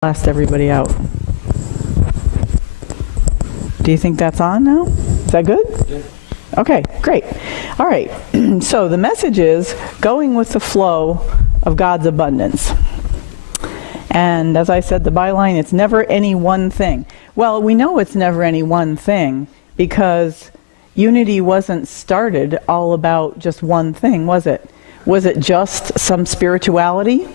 Blast everybody out. Do you think that's on now? Is that good? Yeah. Okay, great. All right, so the message is going with the flow of God's abundance. And as I said, the byline, it's never any one thing. Well, we know it's never any one thing because unity wasn't started all about just one thing, was it? Was it just some spirituality?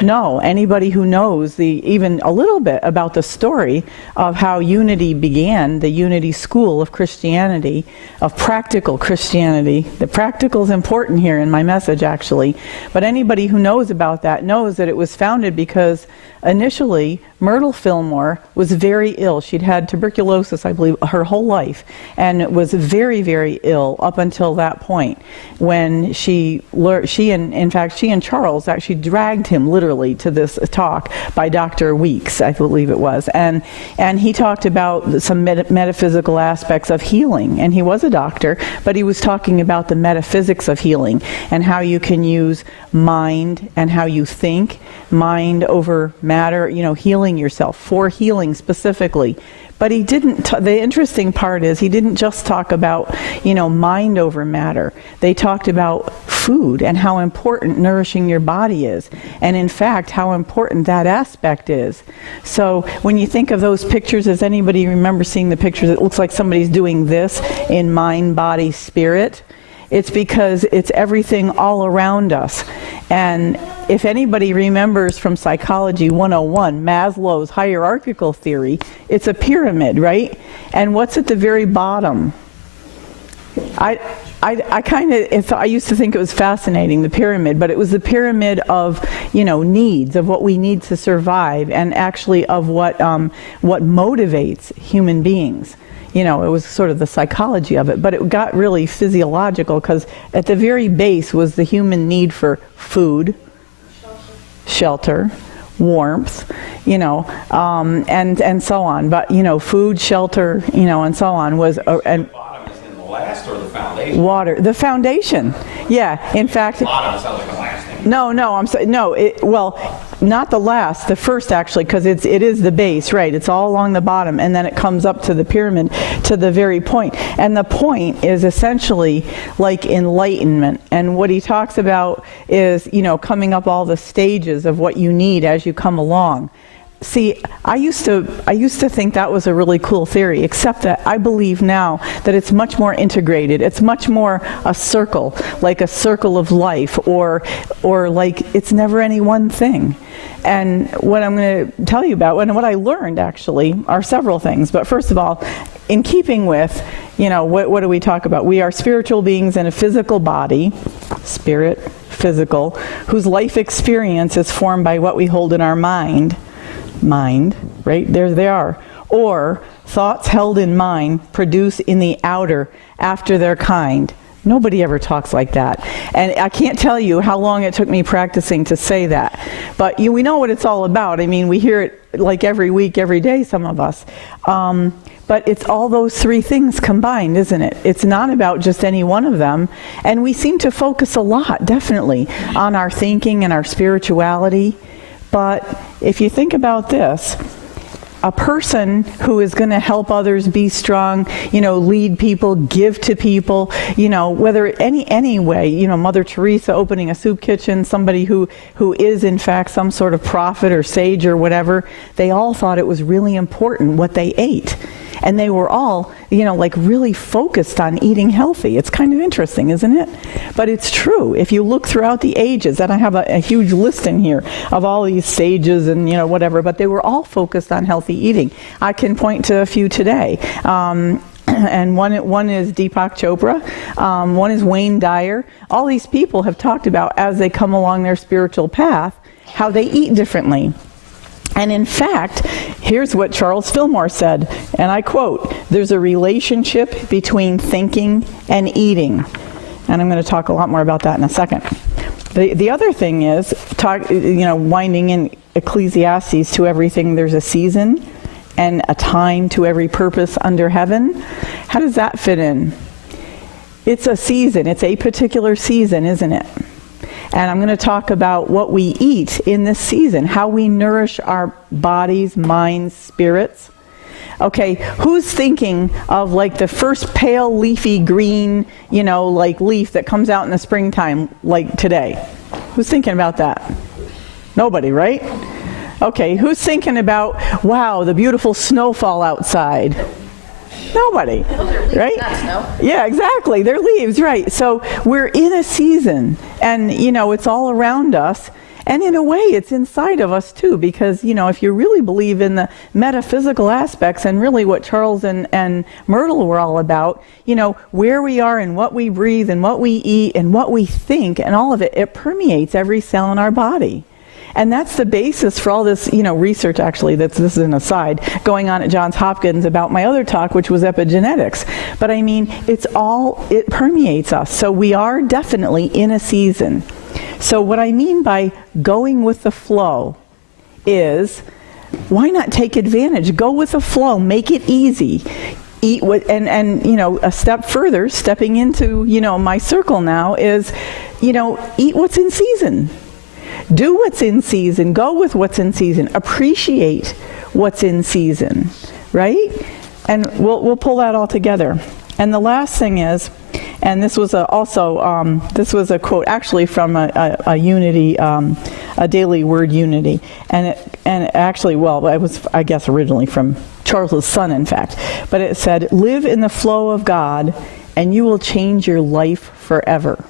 No, anybody who knows even a little bit about the story of how unity began, the unity school of Christianity, of practical Christianity. The practical is important here in my message, actually. But anybody who knows about that knows that it was founded because initially Myrtle Fillmore was very ill. She'd had tuberculosis, I believe, her whole life, and was very, very ill up until that point when she and Charles actually dragged him literally to this talk by Dr. Weeks, I believe it was, and he talked about some metaphysical aspects of healing, and he was a doctor, but he was talking about the metaphysics of healing and how you can use mind and how you think, mind over matter, healing yourself, for healing specifically. But he didn't, the interesting part is he didn't just talk about, mind over matter. They talked about food and how important nourishing your body is. And in fact, how important that aspect is. So when you think of those pictures, does anybody remember seeing the pictures? It looks like somebody's doing this in mind, body, spirit. It's because it's everything all around us. And if anybody remembers from Psychology 101, Maslow's hierarchical theory, it's a pyramid, right? And what's at the very bottom? I used to think it was fascinating, the pyramid, but it was the pyramid of, needs, of what we need to survive, and actually of what motivates human beings. It was sort of the psychology of it, but it got really physiological because at the very base was the human need for food, shelter, warmth, and so on. But, food, shelter, and so on was... and bottom is in the last or the foundation? Water. The foundation. Yeah, in fact... Bottom sounds like the last thing. No, not the last, the first actually, because it is the base, right? It's all along the bottom, and then it comes up to the pyramid, to the very point. And the point is essentially like enlightenment. And what he talks about is, coming up all the stages of what you need as you come along. See, I used to think that was a really cool theory, except that I believe now that it's much more integrated. It's much more a circle, like a circle of life, or like it's never any one thing. And what I'm going to tell you about, and what I learned actually, are several things. But first of all, in keeping with, what do we talk about? We are spiritual beings in a physical body, spirit, physical, whose life experience is formed by what we hold in our mind, right? There they are. Or thoughts held in mind produce in the outer after their kind. Nobody ever talks like that. And I can't tell you how long it took me practicing to say that. But we know what it's all about. I mean, we hear it like every week, every day, some of us. But it's all those three things combined, isn't it? It's not about just any one of them. And we seem to focus a lot, definitely, on our thinking and our spirituality. But if you think about this, a person who is going to help others be strong, lead people, give to people, whether any way, Mother Teresa opening a soup kitchen, somebody who is in fact some sort of prophet or sage or whatever, they all thought it was really important what they ate. And they were all, really focused on eating healthy. It's kind of interesting, isn't it? But it's true. If you look throughout the ages, and I have a huge list in here of all these sages and, whatever, but they were all focused on healthy eating. I can point to a few today. And one is Deepak Chopra, one is Wayne Dyer. All these people have talked about, as they come along their spiritual path, how they eat differently. And in fact, here's what Charles Fillmore said, and I quote, "There's a relationship between thinking and eating." And I'm going to talk a lot more about that in a second. The other thing is, winding in Ecclesiastes, to everything there's a season and a time to every purpose under heaven. How does that fit in? It's a season. It's a particular season, isn't it? And I'm going to talk about what we eat in this season, how we nourish our bodies, minds, spirits. Okay, who's thinking of like the first pale leafy green, like leaf that comes out in the springtime, like today? Who's thinking about that? Nobody, right? Okay, who's thinking about, wow, the beautiful snowfall outside? Nobody, right? Not snow. Yeah, exactly. They're leaves, right? So we're in a season, and it's all around us, and in a way, it's inside of us too. Because if you really believe in the metaphysical aspects, and really what Charles and Myrtle were all about, where we are and what we breathe and what we eat and what we think, and all of it, it permeates every cell in our body. And that's the basis for all this, research actually, this is an aside, going on at Johns Hopkins about my other talk, which was epigenetics. But I mean, it permeates us. So we are definitely in a season. So what I mean by going with the flow is, why not take advantage? Go with the flow, make it easy. Eat what, and a step further, stepping into, my circle now is, eat what's in season. Do what's in season. Go with what's in season. Appreciate what's in season, right? And we'll pull that all together. And the last thing is, and this was this was a quote actually from a Unity, a Daily Word Unity, and actually, it was, I guess, originally from Charles's son, in fact. But it said, "Live in the flow of God, and you will change your life forever."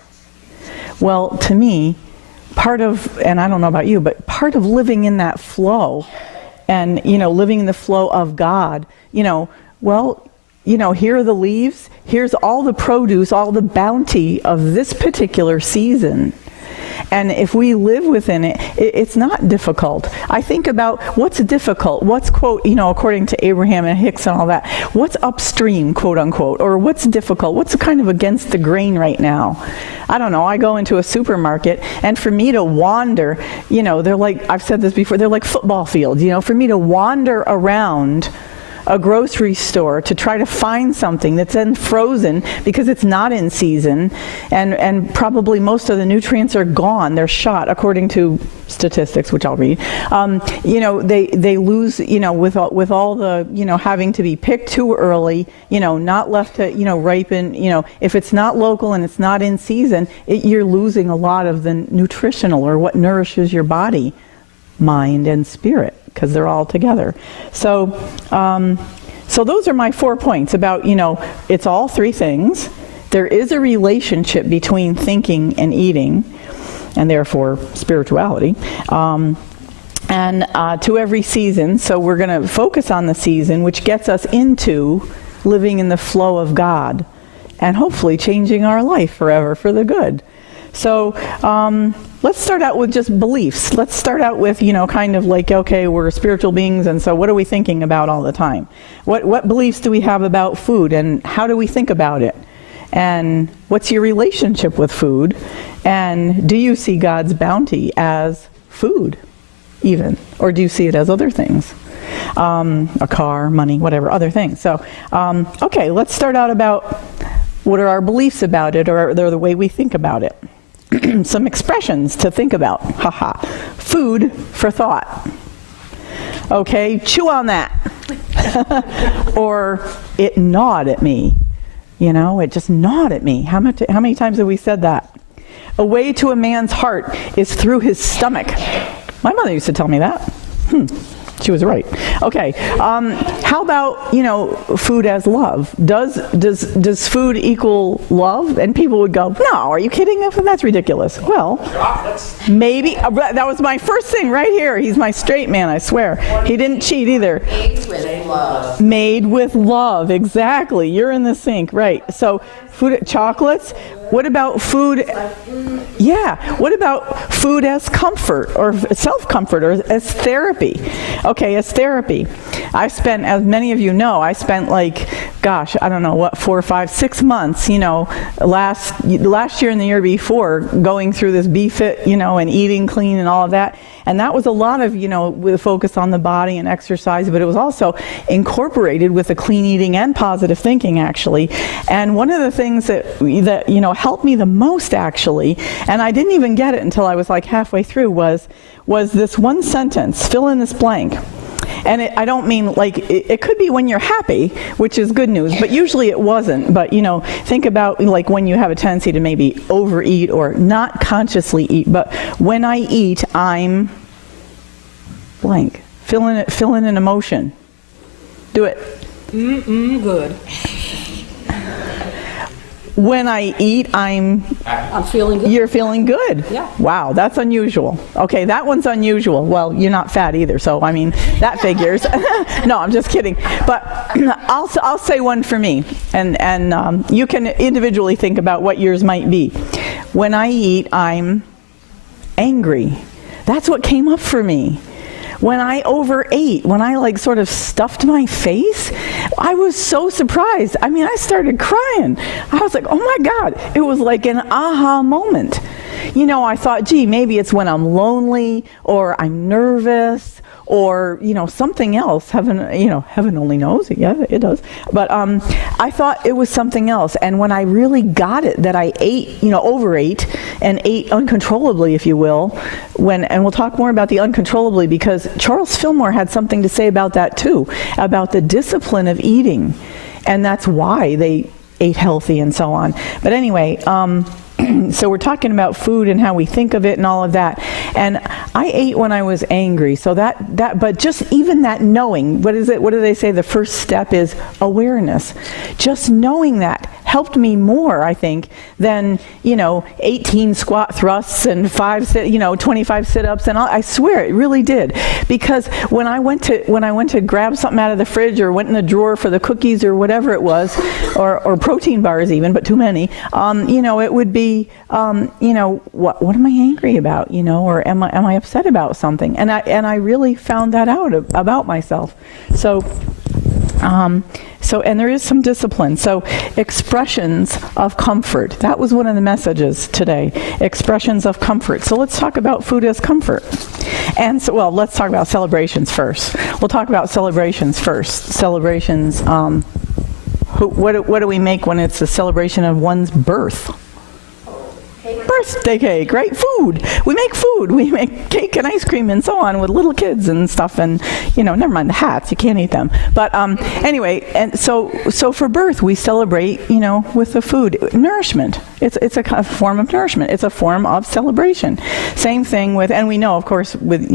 Well, to me, part of, and I don't know about you, but part of living in that flow and, living in the flow of God, here are the leaves, here's all the produce, all the bounty of this particular season. And if we live within it, it's not difficult. I think about what's difficult, what's, quote, according to Abraham and Hicks and all that, what's upstream, quote unquote, or what's difficult, what's kind of against the grain right now. I don't know, I go into a supermarket, and for me to wander, they're like, I've said this before, they're like football fields, for me to wander around a grocery store to try to find something that's then frozen because it's not in season, and probably most of the nutrients are gone, they're shot, according to statistics, which I'll read. They lose, with all the, having to be picked too early, not left to, ripen, if it's not local and it's not in season, you're losing a lot of the nutritional, or what nourishes your body, mind, and spirit, because they're all together. So those are my 4 points about, it's all three things. There is a relationship between thinking and eating, and therefore spirituality, and to every season. So we're going to focus on the season, which gets us into living in the flow of God, and hopefully changing our life forever for the good. So let's start out with just beliefs. Let's start out with, kind of like, okay, we're spiritual beings, and so what are we thinking about all the time? What beliefs do we have about food, and how do we think about it? And what's your relationship with food? And do you see God's bounty as food, even? Or do you see it as other things? A car, money, whatever, other things. So, okay, let's start out about what are our beliefs about it, or the way we think about it. Some expressions to think about. Haha. Food for thought. Okay, chew on that. Or it gnawed at me. It just gnawed at me. How many times have we said that? A way to a man's heart is through his stomach. My mother used to tell me that. She was right. Okay. How about, food as love? Does food equal love? And people would go, no, are you kidding? That's ridiculous. Well, maybe. That was my first thing right here. He's my straight man, I swear. He didn't cheat either. Made with love. Made with love. Exactly. You're in the sink. Right. So food, chocolates. What about food? Yeah. What about food as comfort, or self-comfort, or as therapy? Okay, as therapy. I spent, as many of you know, gosh, I don't know what, 4, 5, 6 months, last year and the year before, going through this Be Fit, and eating clean and all of that. And that was a lot of, with a focus on the body and exercise, but it was also incorporated with the clean eating and positive thinking, actually. And one of the things that helped me the most, actually, and I didn't even get it until I was like halfway through, was this one sentence, fill in this blank. And I don't mean it could be when you're happy, which is good news, but usually it wasn't. But, think about like when you have a tendency to maybe overeat or not consciously eat. But when I eat, I'm blank. Fill in an emotion. Do it. Good. When I eat, I'm feeling good. You're feeling good. Yeah. Wow, that's unusual. Okay, that one's unusual. Well, you're not fat either, so I mean, that figures. No, I'm just kidding. But I'll say one for me, and you can individually think about what yours might be. When I eat, I'm angry. That's what came up for me. When I overate, when I sort of stuffed my face, I was so surprised. I mean, I started crying. I was like, oh my God. It was like an aha moment. I thought, gee, maybe it's when I'm lonely or I'm nervous or, something else. Heaven only knows. Yeah, it does. But I thought it was something else. And when I really got it, that I ate, overate and ate uncontrollably, if you will, and we'll talk more about the uncontrollably, because Charles Fillmore had something to say about that too, about the discipline of eating. And that's why they ate healthy and so on. But anyway, so we're talking about food and how we think of it and all of that. And I ate when I was angry. So but just even that knowing, what is it? What do they say? The first step is awareness. Just knowing that helped me more, I think, than, 18 squat thrusts and 25 sit-ups and all. I swear it really did. Because when I went to grab something out of the fridge or went in the drawer for the cookies or whatever it was, or protein bars even, but too many, it would be, what am I angry about, or am I upset about something? And I really found that out about myself. So and there is some discipline. So expressions of comfort. That was one of the messages today. Expressions of comfort. So let's talk about food as comfort. And so, let's talk about celebrations first. We'll talk about celebrations first. Celebrations, what do we make when it's a celebration of one's birth? Birthday cake, right? Food. We make food. We make cake and ice cream and so on with little kids and stuff. And, never mind the hats. You can't eat them. But anyway, and so for birth, we celebrate, with the food. Nourishment. It's a form of nourishment. It's a form of celebration. Same thing with, and we know, of course, with,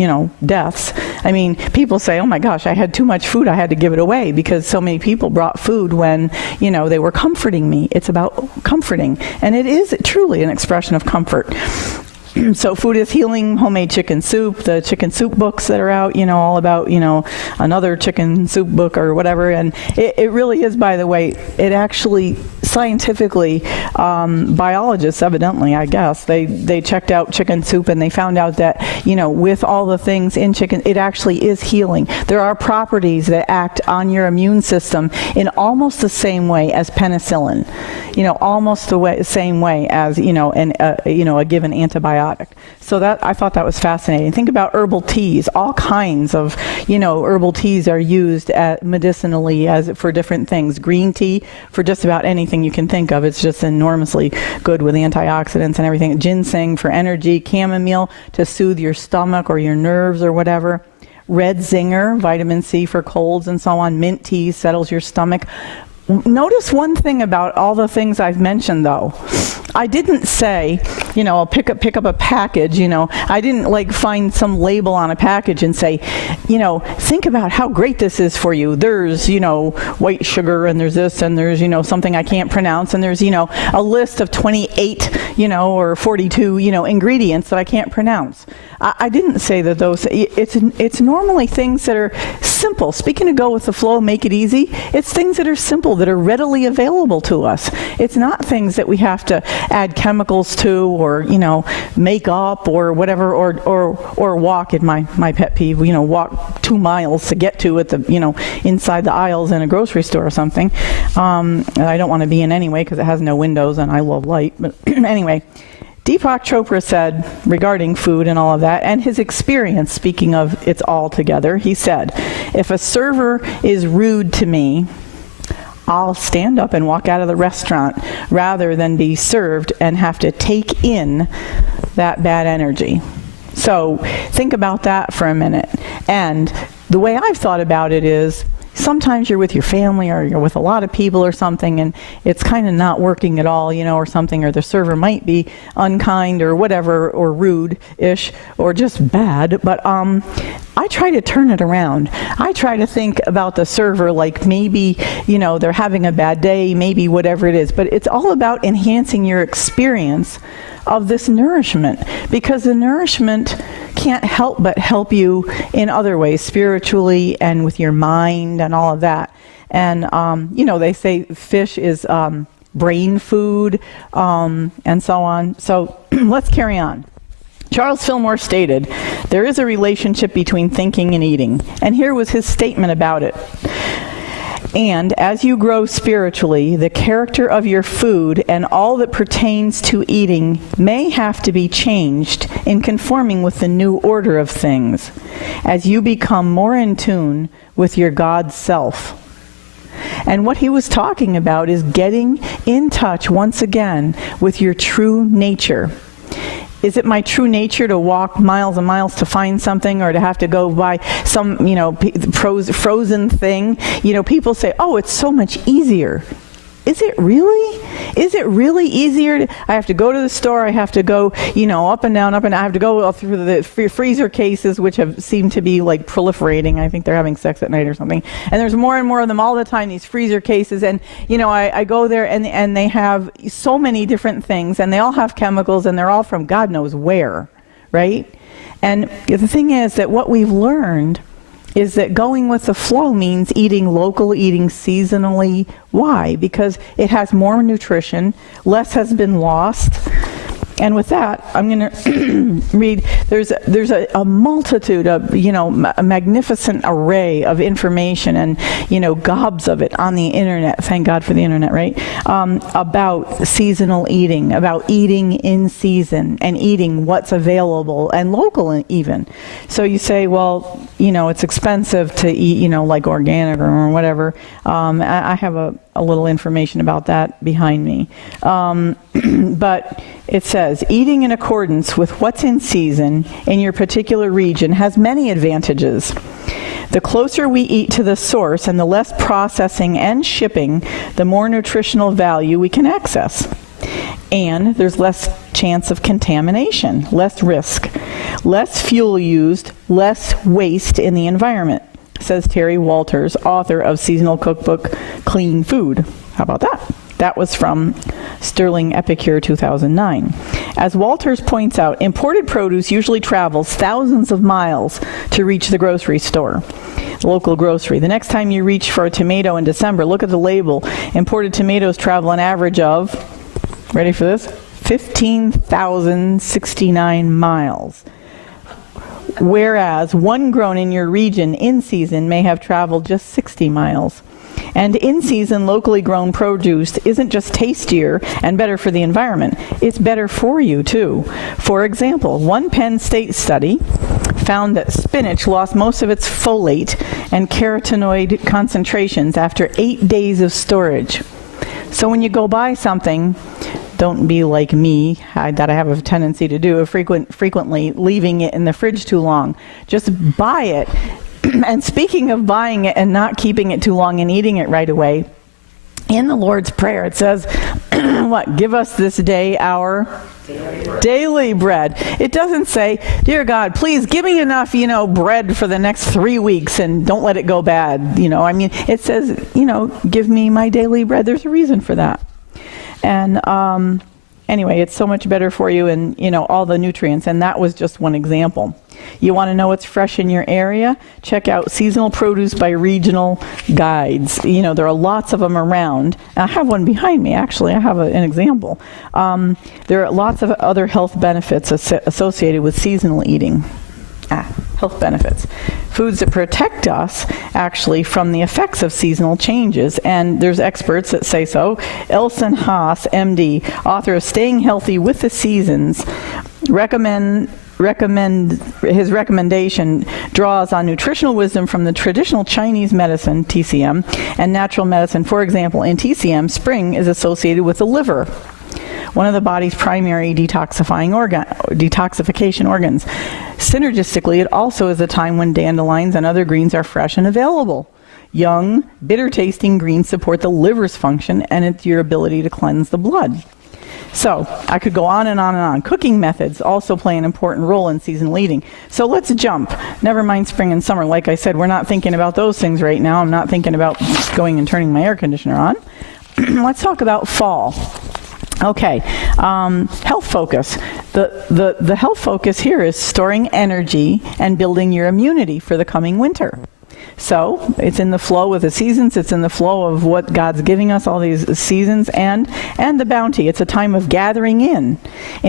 deaths. I mean, people say, oh my gosh, I had too much food. I had to give it away because so many people brought food when, they were comforting me. It's about comforting. And it is truly an expression of comfort. So food is healing, homemade chicken soup, the chicken soup books that are out, all about, another chicken soup book or whatever. And it really is, by the way, it actually scientifically, biologists evidently, I guess, they checked out chicken soup and they found out that, with all the things in chicken, it actually is healing. There are properties that act on your immune system in almost the same way as penicillin, almost the same way as, a given antibiotic. So that, I thought that was fascinating. Think about herbal teas. All kinds of, herbal teas are used medicinally for different things. Green tea for just about anything you can think of. It's just enormously good with antioxidants and everything. Ginseng for energy. Chamomile to soothe your stomach or your nerves or whatever. Red zinger, vitamin C for colds and so on. Mint tea settles your stomach. Notice one thing about all the things I've mentioned, though. I didn't say, I'll pick up a package, I didn't find some label on a package and say, think about how great this is for you. There's, white sugar and there's this and there's, something I can't pronounce and there's, a list of 28, or 42, ingredients that I can't pronounce. I didn't say that those, it's normally things that are simple. Speaking of go with the flow, make it easy, it's things that are simple fuel that are readily available to us. It's not things that we have to add chemicals to, or, make up or whatever, or walk, in my pet peeve, walk 2 miles to get to at the, inside the aisles in a grocery store or something. I don't want to be in anyway because it has no windows and I love light. But anyway, Deepak Chopra said regarding food and all of that, and his experience, speaking of it's all together, he said, if a server is rude to me, I'll stand up and walk out of the restaurant rather than be served and have to take in that bad energy. So think about that for a minute. And the way I've thought about it is, sometimes you're with your family or you're with a lot of people or something, and it's kind of not working at all, or something, or the server might be unkind or whatever, or rude-ish, or just bad. But I try to turn it around. I try to think about the server like maybe, they're having a bad day, maybe whatever it is. But it's all about enhancing your experience of this nourishment, because the nourishment can't help but help you in other ways, spiritually and with your mind and all of that. And, they say fish is brain food and so on. So let's carry on. Charles Fillmore stated, there is a relationship between thinking and eating. And here was his statement about it. And as you grow spiritually, the character of your food and all that pertains to eating may have to be changed in conforming with the new order of things, as you become more in tune with your God self. And what he was talking about is getting in touch once again with your true nature. Is it my true nature to walk miles and miles to find something, or to have to go buy some, frozen thing? People say, oh, it's so much easier. Is it really? Is it really easier? I have to go to the store. I have to go, up and down. I have to go through the freezer cases, which have seemed to be like proliferating. I think they're having sex at night or something. And there's more and more of them all the time, these freezer cases. And, I go there and they have so many different things, and they all have chemicals, and they're all from God knows where, right? And the thing is that what we've learned is that going with the flow means eating local, eating seasonally. Why? Because it has more nutrition, less has been lost. And with that, I'm going to read, there's a multitude of, a magnificent array of information and, gobs of it on the internet. Thank God for the internet, right? About seasonal eating, about eating in season and eating what's available and local even. So you say, well, it's expensive to eat, like organic or whatever. I have a little information about that behind me. But it says, eating in accordance with what's in season in your particular region has many advantages. The closer we eat to the source and the less processing and shipping, the more nutritional value we can access. And there's less chance of contamination, less risk, less fuel used, less waste in the environment, says Terry Walters, author of seasonal cookbook Clean Food. How about that? That was from Sterling Epicure 2009. As Walters points out, imported produce usually travels thousands of miles to reach the grocery store, local grocery. The next time you reach for a tomato in December, look at the label. Imported tomatoes travel an average of, ready for this, 15,069 miles. Whereas one grown in your region in season may have traveled just 60 miles. And in-season, locally grown produce isn't just tastier and better for the environment, it's better for you too. For example, one Penn State study found that spinach lost most of its folate and carotenoid concentrations after 8 days of storage. So when you go buy something, don't be like me, that I have a tendency to do, frequently leaving it in the fridge too long. Just buy it. And speaking of buying it and not keeping it too long and eating it right away, in the Lord's Prayer it says, what? Give us this day our daily bread. It doesn't say, dear God, please give me enough, bread for the next 3 weeks and don't let it go bad. It says, give me my daily bread. There's a reason for that. And Anyway, it's so much better for you and, all the nutrients. And that was just one example. You want to know what's fresh in your area? Check out Seasonal Produce by Regional Guides. There are lots of them around. I have one behind me, actually. I have an example. There are lots of other health benefits associated with seasonal eating. Health benefits. Foods that protect us, actually, from the effects of seasonal changes. And there's experts that say so. Elson Haas, MD, author of Staying Healthy with the Seasons, his recommendation draws on nutritional wisdom from the traditional Chinese medicine, TCM, and natural medicine. For example, in TCM, spring is associated with the liver, one of the body's primary detoxification organs. Synergistically, it also is a time when dandelions and other greens are fresh and available. Young, bitter-tasting greens support the liver's function and it's your ability to cleanse the blood. So I could go on and on and on. Cooking methods also play an important role in seasonal eating. So let's jump. Never mind spring and summer. Like I said, we're not thinking about those things right now. I'm not thinking about going and turning my air conditioner on. Let's talk about fall. Okay, health focus. The health focus here is storing energy and building your immunity for the coming winter. So it's in the flow with the seasons. It's in the flow of what God's giving us, all these seasons, and the bounty. It's a time of gathering in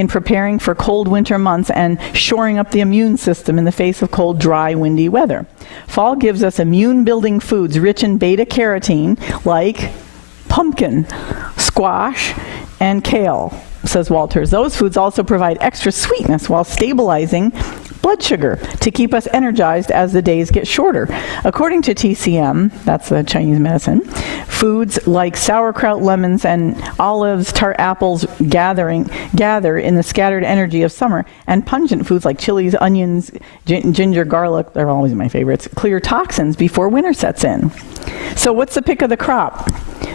preparing for cold winter months and shoring up the immune system in the face of cold, dry, windy weather. Fall gives us immune-building foods rich in beta-carotene, like pumpkin, squash, and kale, says Walters. Those foods also provide extra sweetness while stabilizing blood sugar to keep us energized as the days get shorter. According to TCM, that's the Chinese medicine, foods like sauerkraut, lemons, and olives, tart apples gather in the scattered energy of summer, and pungent foods like chilies, onions, ginger, garlic, they're always my favorites, clear toxins before winter sets in. So what's the pick of the crop?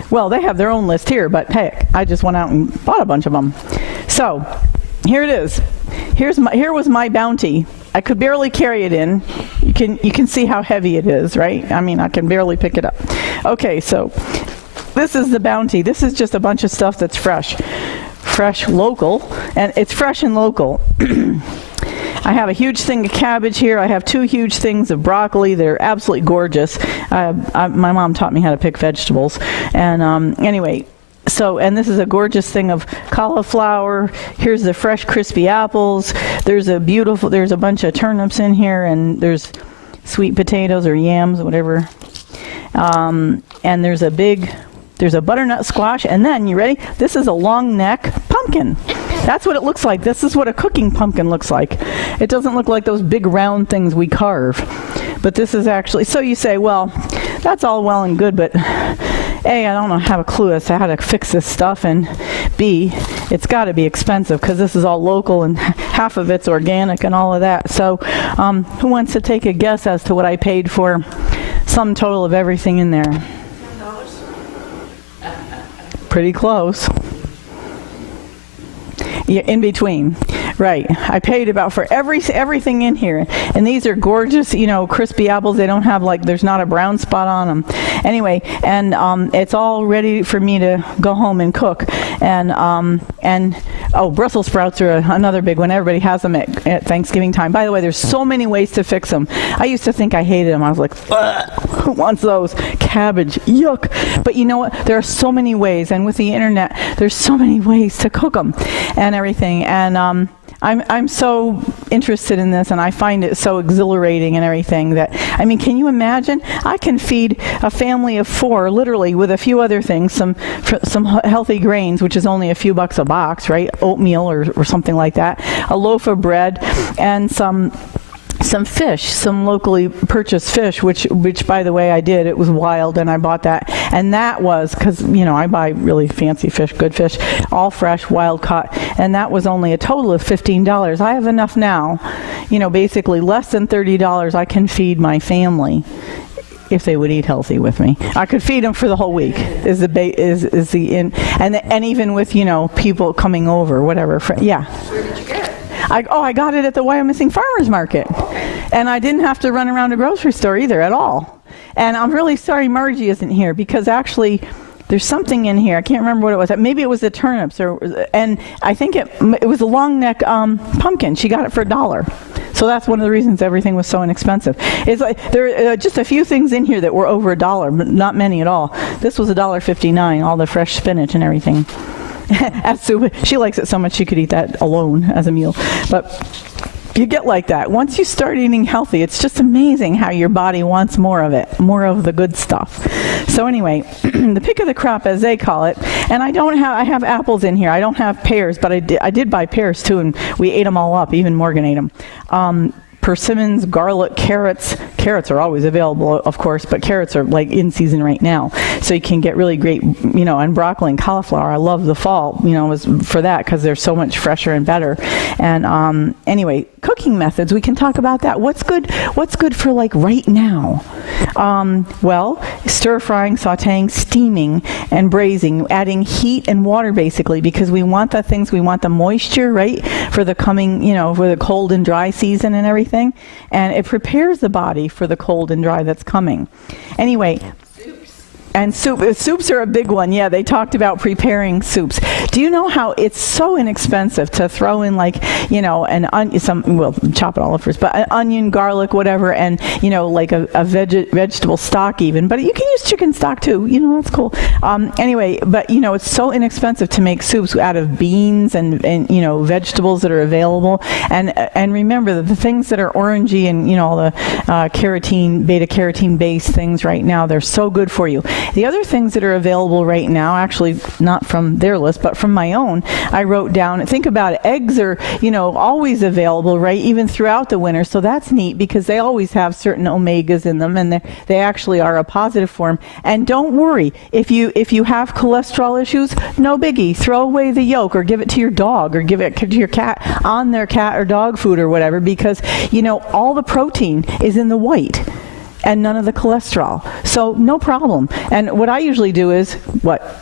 Well, they have their own list here, but heck, I just went out and bought a bunch of them. So here it is. Here was my bounty. I could barely carry it in. You can see how heavy it is, right? I mean, I can barely pick it up. Okay, so this is the bounty. This is just a bunch of stuff that's fresh, local, and it's fresh and local. I have a huge thing of cabbage here. I have 2 huge things of broccoli that are absolutely gorgeous. My mom taught me how to pick vegetables. And anyway, and this is a gorgeous thing of cauliflower. Here's the fresh, crispy apples. There's a bunch of turnips in here, and there's sweet potatoes or yams, whatever. And there's a butternut squash. And then, you ready? This is a long neck pumpkin. That's what it looks like. This is what a cooking pumpkin looks like. It doesn't look like those big round things we carve. But this is actually, so you say, well, that's all well and good, but A, I don't have a clue as to how to fix this stuff, and B, it's got to be expensive because this is all local and half of it's organic and all of that. So who wants to take a guess as to what I paid for sum total of everything in there? $10. Pretty close. Yeah, in between, right. I paid about for everything in here, and these are gorgeous, crispy apples. They don't have there's not a brown spot on them. Anyway, and it's all ready for me to go home and cook. And Brussels sprouts are another big one. Everybody has them at Thanksgiving time. By the way, there's so many ways to fix them. I used to think I hated them. I was like, who wants those? Cabbage, yuck. But you know what? There are so many ways, and with the internet, there's so many ways to cook them and everything. And I'm so interested in this, and I find it so exhilarating and everything that, I mean, can you imagine? I can feed a family of 4, literally, with a few other things, some healthy grains, which is only a few bucks a box, right? Oatmeal or something like that, a loaf of bread, and some fish, some locally purchased fish, which by the way I did. It was wild, and I bought that. And that was, because, I buy really fancy fish, good fish, all fresh, wild caught. And that was only a total of $15. I have enough now, basically less than $30 I can feed my family if they would eat healthy with me. I could feed them for the whole week. And even with, people coming over, whatever. Yeah. Where did you get it? I got it at the Wyomissing Farmers Market. And I didn't have to run around a grocery store either at all. And I'm really sorry Margie isn't here, because actually there's something in here. I can't remember what it was. Maybe it was the turnips, and I think it was a long neck pumpkin. She got it for $1. So that's one of the reasons everything was so inexpensive. It's like there are just a few things in here that were over $1, but not many at all. This was $1.59, all the fresh spinach and everything. As soup. She likes it so much she could eat that alone as a meal. But you get like that. Once you start eating healthy, it's just amazing how your body wants more of it, more of the good stuff. So anyway, the pick of the crop, as they call it, and I have apples in here. I don't have pears, but I did buy pears too, and we ate them all up. Even Morgan ate them. Persimmons, garlic, carrots. Carrots are always available, of course, but carrots are like in season right now. So you can get really great, and broccoli and cauliflower. I love the fall, was for that because they're so much fresher and better. And anyway, cooking methods, we can talk about that. What's good for like right now? Well, stir frying, sauteing, steaming, and braising, adding heat and water basically, because we want the moisture, right, for the coming, for the cold and dry season and everything. And it prepares the body for the cold and dry that's coming. Anyway, and soups are a big one. Yeah, they talked about preparing soups. Do you know how it's so inexpensive to throw in chop it all up first, but an onion, garlic, whatever, and like a vegetable stock even. But you can use chicken stock too. That's cool. Anyway, but it's so inexpensive to make soups out of beans and vegetables that are available. And remember that the things that are orangey and all the beta carotene based things right now, they're so good for you. The other things that are available right now, actually not from their list, but from my own, I wrote down, think about it, eggs are, always available, right, even throughout the winter, so that's neat because they always have certain omegas in them, and they actually are a positive form. And don't worry, if you have cholesterol issues, no biggie, throw away the yolk or give it to your dog or give it to your cat on their cat or dog food or whatever, because, all the protein is in the white and none of the cholesterol. So no problem. And what I usually do is,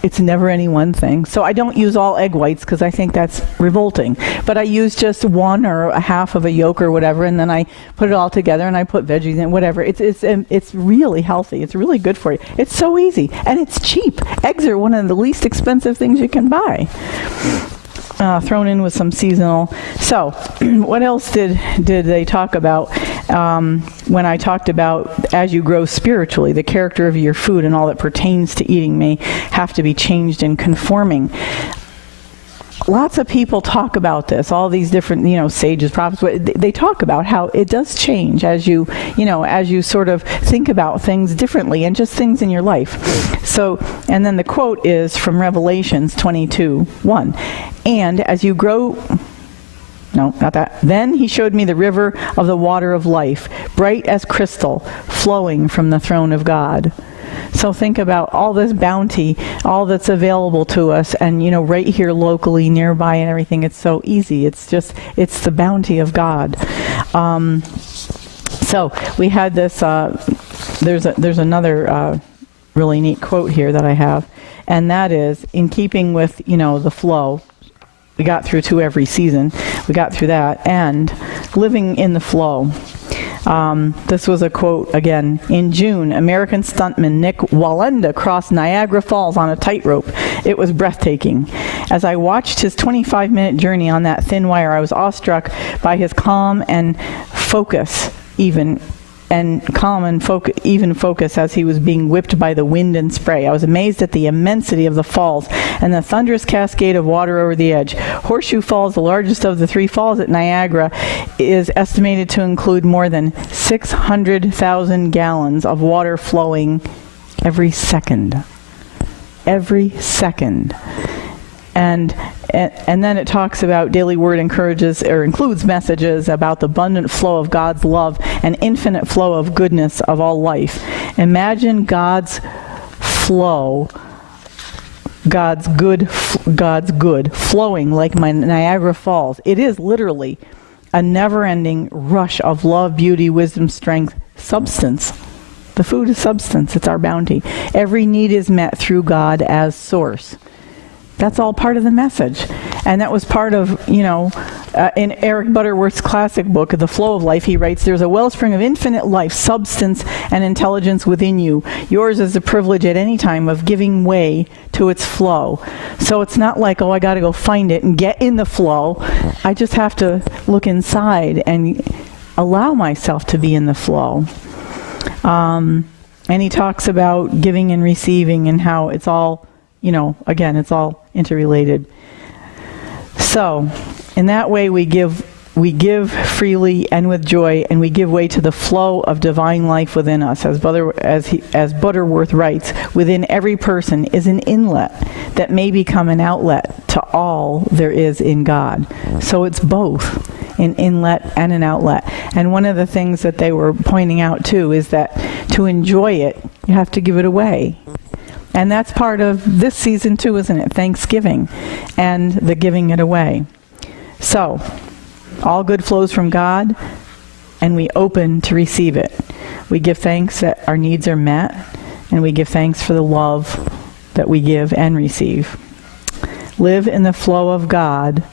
it's never any one thing. So I don't use all egg whites because I think that's revolting. But I use just one or a half of a yolk or whatever, and then I put it all together and I put veggies in, whatever. It's really healthy. It's really good for you. It's so easy. And it's cheap. Eggs are one of the least expensive things you can buy. Thrown in with some seasonal. So what else did they talk about when I talked about as you grow spiritually, the character of your food and all that pertains to eating may have to be changed and conforming. Lots of people talk about this, all these different, sages, prophets, they talk about how it does change as you sort of think about things differently and just things in your life. So, and then the quote is from Revelations 22:1. And as you grow, no, not that. Then he showed me the river of the water of life, bright as crystal, flowing from the throne of God. So think about all this bounty, all that's available to us, and right here locally, nearby, and everything. It's so easy. It's the bounty of God. So we had this. There's another really neat quote here that I have, and that is in keeping with the flow. We got through to every season. We got through that, and living in the flow. This was a quote again. In June, American stuntman Nick Wallenda crossed Niagara Falls on a tightrope. It was breathtaking. As I watched his 25-minute journey on that thin wire, I was awestruck by his calm and focus, even focus as he was being whipped by the wind and spray. I was amazed at the immensity of the falls and the thunderous cascade of water over the edge. Horseshoe Falls, the largest of the three falls at Niagara, is estimated to include more than 600,000 gallons of water flowing every second. Every second. And then it talks about Daily Word includes messages about the abundant flow of God's love and infinite flow of goodness of all life. Imagine God's flow, God's good flowing like my Niagara Falls. It is literally a never-ending rush of love, beauty, wisdom, strength, substance. The food is substance. It's our bounty. Every need is met through God as source. That's all part of the message. And that was part of, in Eric Butterworth's classic book, The Flow of Life, he writes, there's a wellspring of infinite life, substance, and intelligence within you. Yours is the privilege at any time of giving way to its flow. So it's not like, oh, I got to go find it and get in the flow. I just have to look inside and allow myself to be in the flow. And he talks about giving and receiving and how it's all, again, it's all interrelated. So, in that way we give freely and with joy, and we give way to the flow of divine life within us. As Butterworth writes, within every person is an inlet that may become an outlet to all there is in God. So it's both an inlet and an outlet. And one of the things that they were pointing out too is that to enjoy it, you have to give it away. And that's part of this season too, isn't it? Thanksgiving and the giving it away. So, all good flows from God, and we open to receive it. We give thanks that our needs are met, and we give thanks for the love that we give and receive. Live in the flow of God,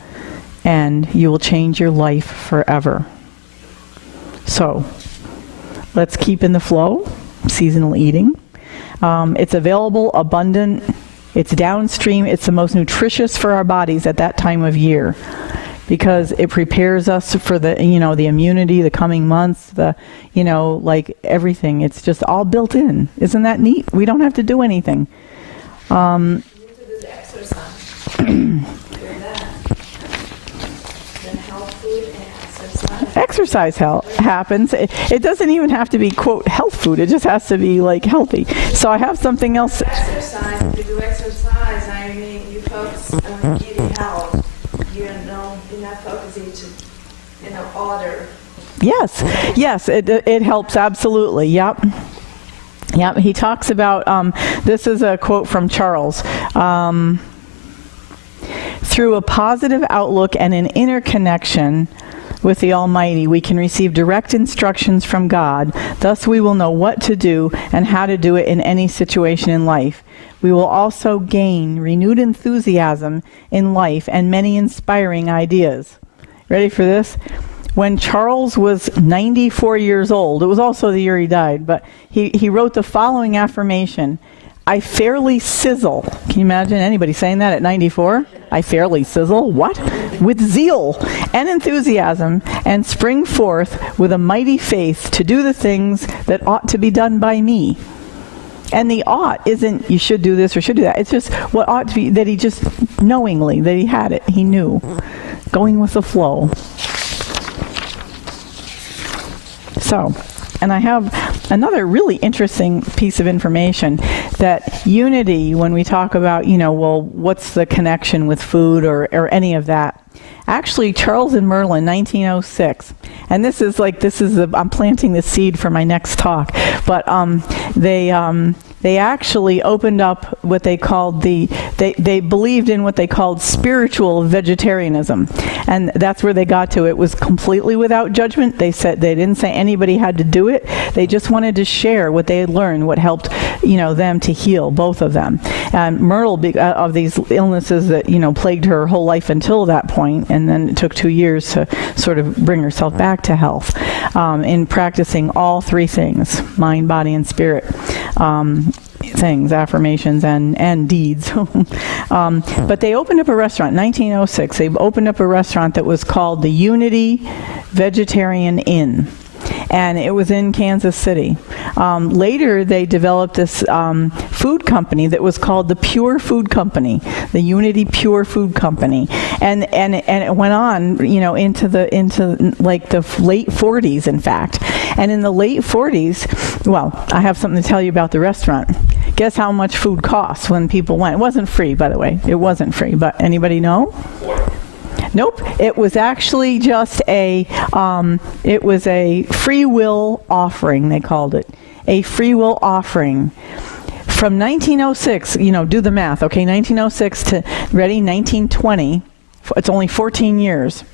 and you will change your life forever. So, let's keep in the flow, seasonal eating. It's available, abundant, it's downstream, it's the most nutritious for our bodies at that time of year, because it prepares us for the, the immunity, the coming months, like everything. It's just all built in. Isn't that neat? We don't have to do anything. You need to do the exercise. Do that. Then health food and exercise. Exercise happens. It doesn't even have to be, quote, health food. It just has to be, healthy. So I have something else. Exercise. If you do exercise, I mean, you focus on eating health. You're not focusing to, order. Yes, it helps, absolutely. Yep. He talks about, this is a quote from Charles. Through a positive outlook and an inner connection with the Almighty, we can receive direct instructions from God. Thus we will know what to do and how to do it in any situation in life. We will also gain renewed enthusiasm in life and many inspiring ideas. Ready for this? When Charles was 94 years old, it was also the year he died, but he wrote the following affirmation: I fairly sizzle. Can you imagine anybody saying that at 94? I fairly sizzle. What? With zeal and enthusiasm, and spring forth with a mighty faith to do the things that ought to be done by me. And the ought isn't you should do this or should do that. It's just what ought to be, that he just knowingly, that he had it. He knew. Going with the flow. So, and I have another really interesting piece of information, that unity, when we talk about, what's the connection with food or any of that. Actually, Charles and Merlin, 1906, and I'm planting the seed for my next talk, but they actually opened up what they called they believed in what they called spiritual vegetarianism, and that's where they got to. It was completely without judgment. They didn't say anybody had to do it. They just wanted to share what they had learned, what helped, them to heal, both of them. And Myrtle, of these illnesses that, plagued her whole life until that point, and then it took 2 years to sort of bring herself back to health, in practicing all three things, mind, body, and spirit. Things, affirmations and deeds. But they opened up a restaurant, 1906. They opened up a restaurant that was called the Unity Vegetarian Inn. And it was in Kansas City. Later, they developed this food company that was called the Pure Food Company, the Unity Pure Food Company, and it went on, into the late 40s, in fact. And in the late 40s, well, I have something to tell you about the restaurant. Guess how much food costs when people went? It wasn't free, by the way. It wasn't free, but anybody know? Nope. It was actually just a free will offering, they called it. A free will offering. From 1906, do the math, okay, 1906 to, 1920, it's only 14 years.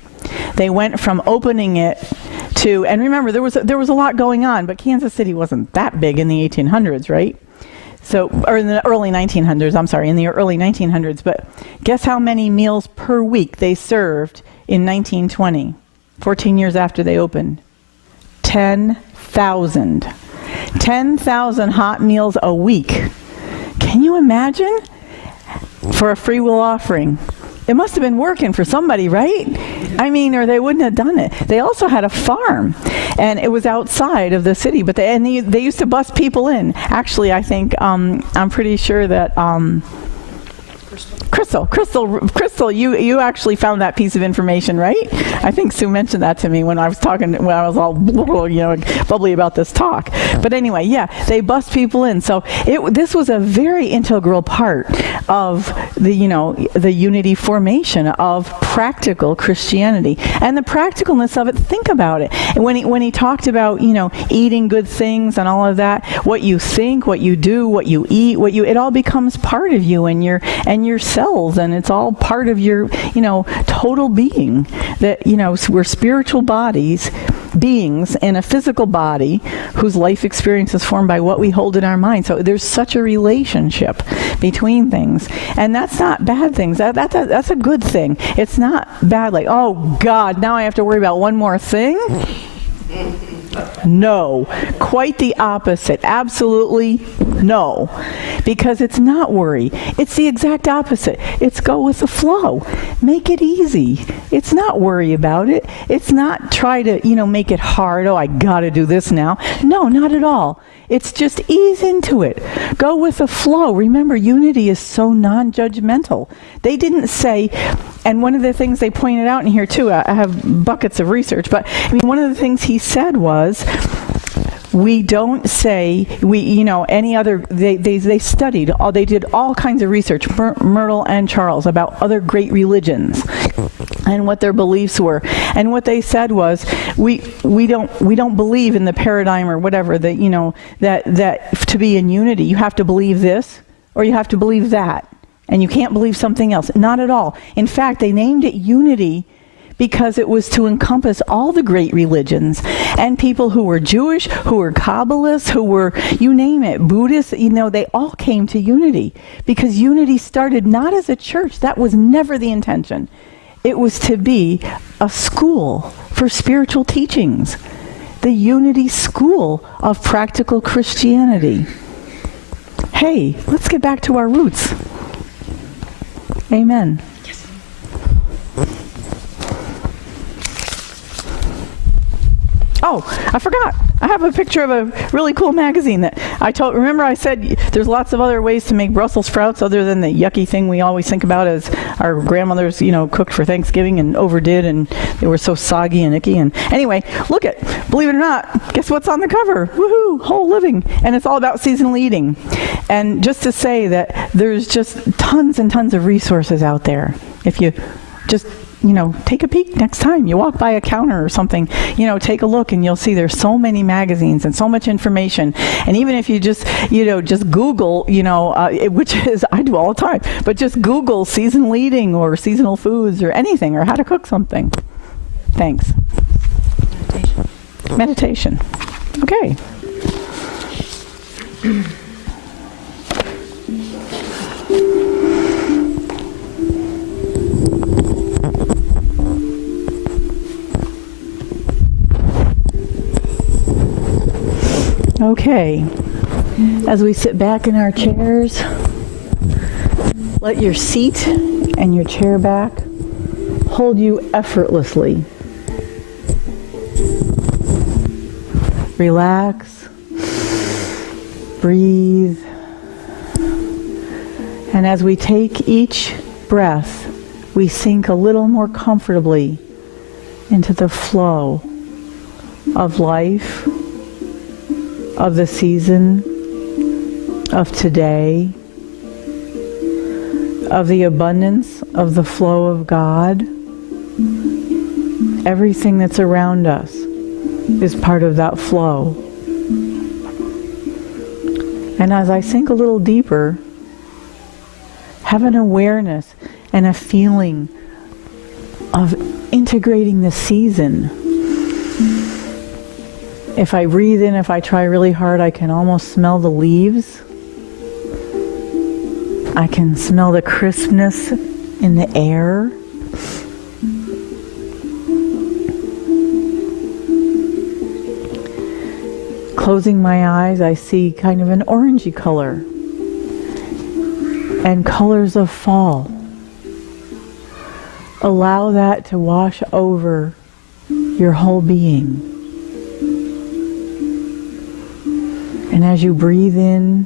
They went from opening it to, and remember, there was a lot going on, but Kansas City wasn't that big in the 1800s, right? So, or in the early 1900s, I'm sorry, in the early 1900s. But guess how many meals per week they served in 1920, 14 years after they opened? 10,000. 10,000 hot meals a week. Can you imagine? For a free will offering. It must have been working for somebody, right? I mean, or they wouldn't have done it. They also had a farm, and it was outside of the city, but they used to bus people in. Actually, I think, I'm pretty sure that, Crystal, you actually found that piece of information, right? I think Sue mentioned that to me when I was all bubbly about this talk. But anyway, yeah, they bust people in. So this was a very integral part of the unity formation of practical Christianity and the practicalness of it. Think about it. And when he talked about eating good things and all of that, what you think, what you do, what you eat, it all becomes part of you and your cells, and it's all part of your total being. That we're spiritual beings in a physical body whose life experience is formed by what we hold in our mind. So there's such a relationship between things, and that's not bad things. That's a good thing. It's not bad, like, oh God, now I have to worry about one more thing. No, quite the opposite. Absolutely no. Because it's not worry. It's the exact opposite. It's go with the flow. Make it easy. It's not worry about it. It's not try to, make it hard. Oh, I got to do this now. No, not at all. It's just ease into it. Go with the flow. Remember, unity is so non-judgmental. They didn't say, and one of the things they pointed out in here too, I have buckets of research, but one of the things he said was, we don't say, any other, they studied, they did all kinds of research, Myrtle and Charles, about other great religions and what their beliefs were. And what they said was, we don't believe in the paradigm or whatever, that to be in unity, you have to believe this or you have to believe that. And you can't believe something else. Not at all. In fact, they named it unity because it was to encompass all the great religions and people who were Jewish, who were Kabbalists, who were, you name it, Buddhists, they all came to unity because unity started not as a church. That was never the intention. It was to be a school for spiritual teachings, the unity school of practical Christianity. Hey, let's get back to our roots. Amen. Oh, I forgot. I have a picture of a really cool magazine that remember I said there's lots of other ways to make Brussels sprouts other than the yucky thing we always think about as our grandmothers, cooked for Thanksgiving and overdid and they were so soggy and icky. And anyway, believe it or not, guess what's on the cover? Woohoo, Whole Living. And it's all about seasonal eating. And just to say that there's just tons and tons of resources out there. If you just take a peek next time you walk by a counter or something, take a look and you'll see there's so many magazines and so much information. And even if you just Google, which is, I do all the time, but just Google seasonal eating or seasonal foods or anything or how to cook something. Thanks. Meditation. Okay. Okay, as we sit back in our chairs, let your seat and your chair back hold you effortlessly. Relax, breathe, and as we take each breath, we sink a little more comfortably into the flow of life, of the season, of today, of the abundance, of the flow of God. Everything that's around us is part of that flow. And as I sink a little deeper, have an awareness and a feeling of integrating the season. If I breathe in, if I try really hard, I can almost smell the leaves I can smell the crispness in the air. Closing my eyes, I see kind of an orangey color and colors of fall. Allow that to wash over your whole being. And as you breathe in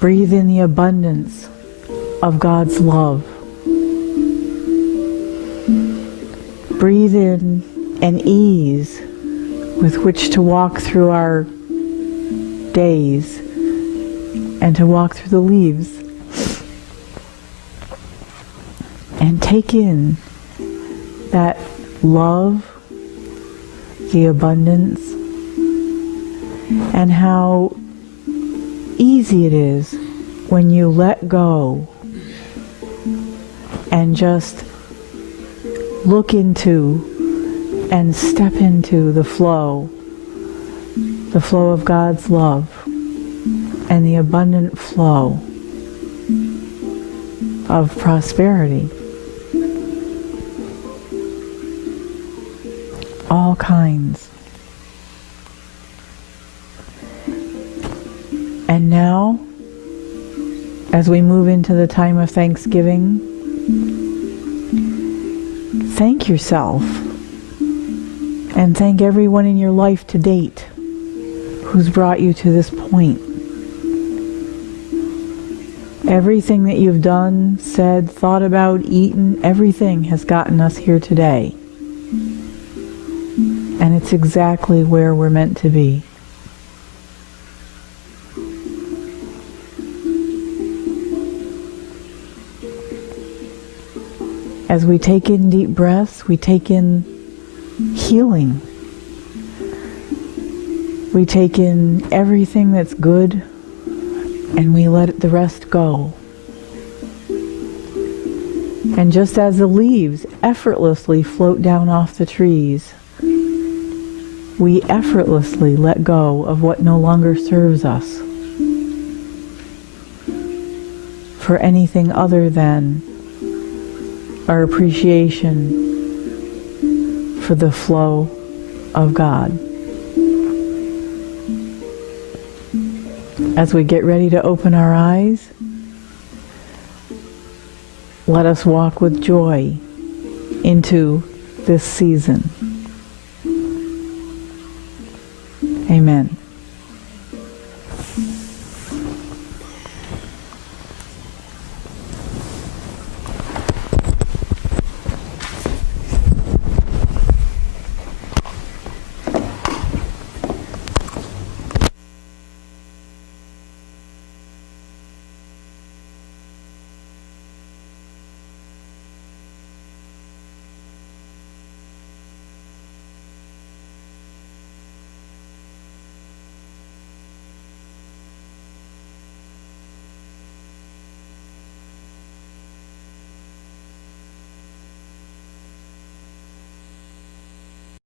the abundance of God's love. Breathe in an ease with which to walk through our days and to walk through the leaves. And take in that love, the abundance, and how easy it is when you let go and just look into and step into the flow of God's love and the abundant flow of prosperity. All kinds. And now, as we move into the time of Thanksgiving, thank yourself and thank everyone in your life to date who's brought you to this point. Everything that you've done, said, thought about, eaten, everything has gotten us here today. And it's exactly where we're meant to be. As we take in deep breaths, we take in healing. We take in everything that's good and we let the rest go. And just as the leaves effortlessly float down off the trees, we effortlessly let go of what no longer serves us for anything other than our appreciation for the flow of God. As we get ready to open our eyes, let us walk with joy into this season. Amen.